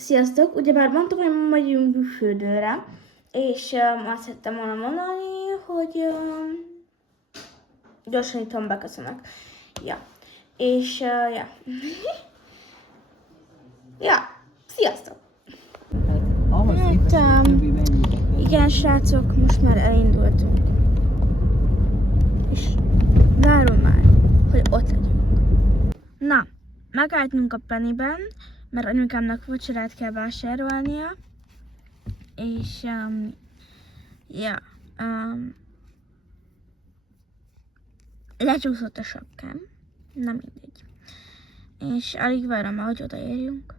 Sziasztok! Ugyebár mondtuk, hogy megyünk fürdőre, és azt szerettem volna mondani, hogy gyorsan itt beköszönök. Ja. És ja. Ja, sziasztok! Hát, igen, srácok, most már elindultunk. És várom már, hogy ott legyünk. Na, megálltunk a Pennyben, mert anyukámnak vacsorát kell vásárolnia, és lecsúszott a sapkám, na mindegy. És alig várom már, hogy odaérjünk.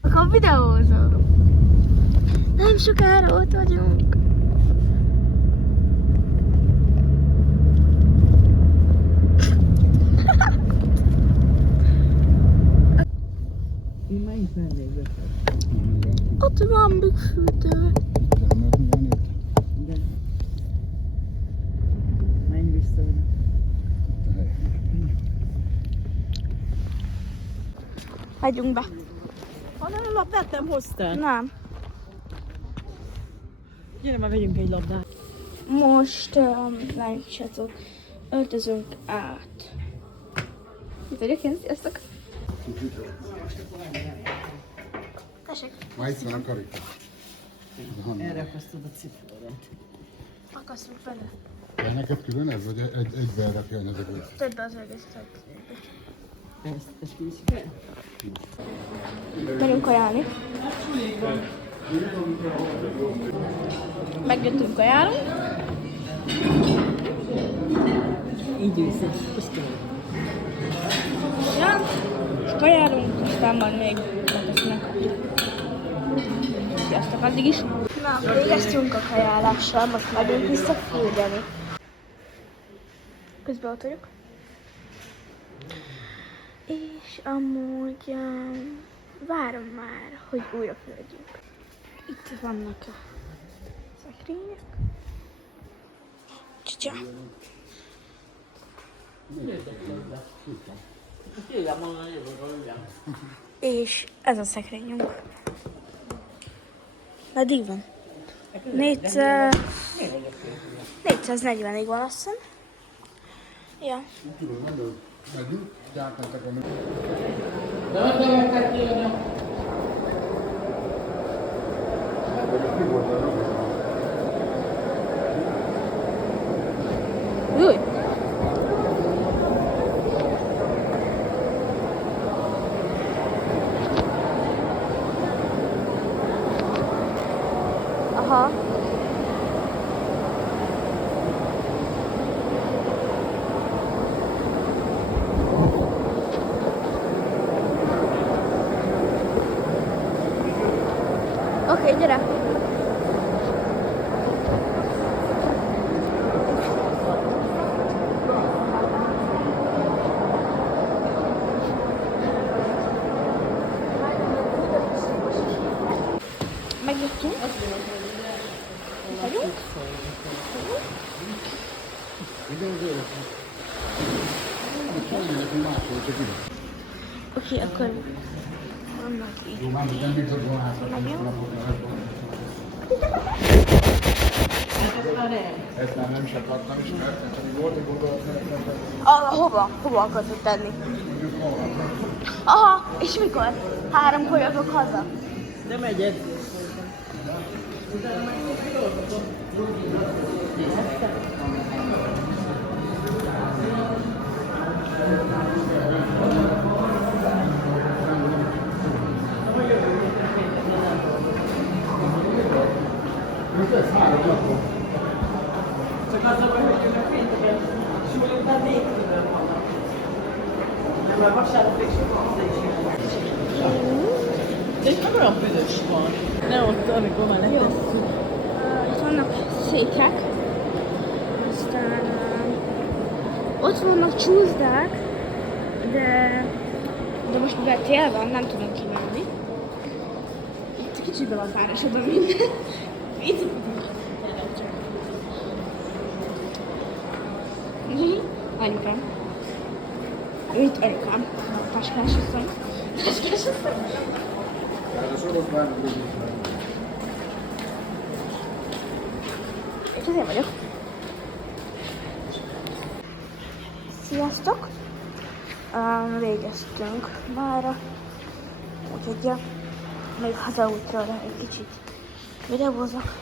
Akkor videózom. Nem sokára ott vagyunk. Én már itt megnézek. Ott van bükkfürdő. De menj vissza oda. Megyünk be. Hanem a labdát nem hoztál? Nem. Gyere már, vegyünk egy labdát. Most, látjátok, öltözünk át. Itt vagyok én, sziasztok! Tessék! Ma itt van a karika. Erre akasztod a cipőret. Akasztunk benne. De neked külön ez, vagy egyben rakja az egész? Több az egészet. Ezt is kell? Menjünk kajálni. Megjöttünk kajálni. Így viszont, köszönöm. Ja, és kajálunk, aztán majd még megköszönök. Sziasztok addig is. Na, végeztünk a kajálással, most megyünk vissza fürdeni. Közben ott vagyok. És amúgy várom már, hogy újra fürdjünk. Itt vannak a szekrények. Csicsa. És ez a szekrényünk. Meddig van? 440-ig van, azt hiszem. Ja. Megyünk, gyártottak a Új! Aha. Oké, gyere! Megjöttünk. Vagyunk? Oké, akkor vannak így. Jó, már nem bízod volna hátra. Ezt már nem is akartam is, mert csak volt egy gondolat, Hova akartad tenni? Aha, és mikor? 3-kor jövök haza. Nem egy edzés. ez 3 napon. Csak az a baj, hogy jönnek pénteken, súly után 4 külön vannak. Mert vasárnap még sokan haza is jönnek. De itt meg olyan büdös van. Ne ott, amikor már letesszük. Itt vannak székek, aztán ott vannak csúszdák, de most mivel tél van, nem tudom kimenni. Itt kicsit be van párosodva minden. Itt anyukám. Itt anyukám. Táskás asszony. Táskás asszony. És az én vagyok. Sziasztok! Végeztünk mára. Úgyhogy ja, még hazaútról egy kicsit videózok.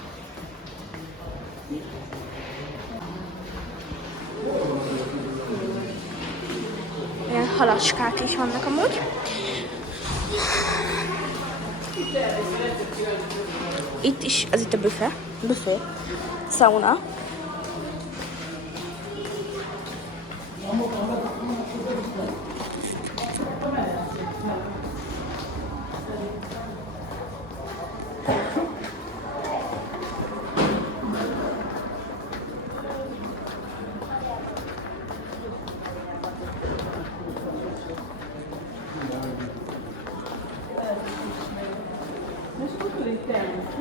Ilyen halacskák is vannak amúgy. Itt is, ez itt a büfé, sauna. Mas tutto l'interno.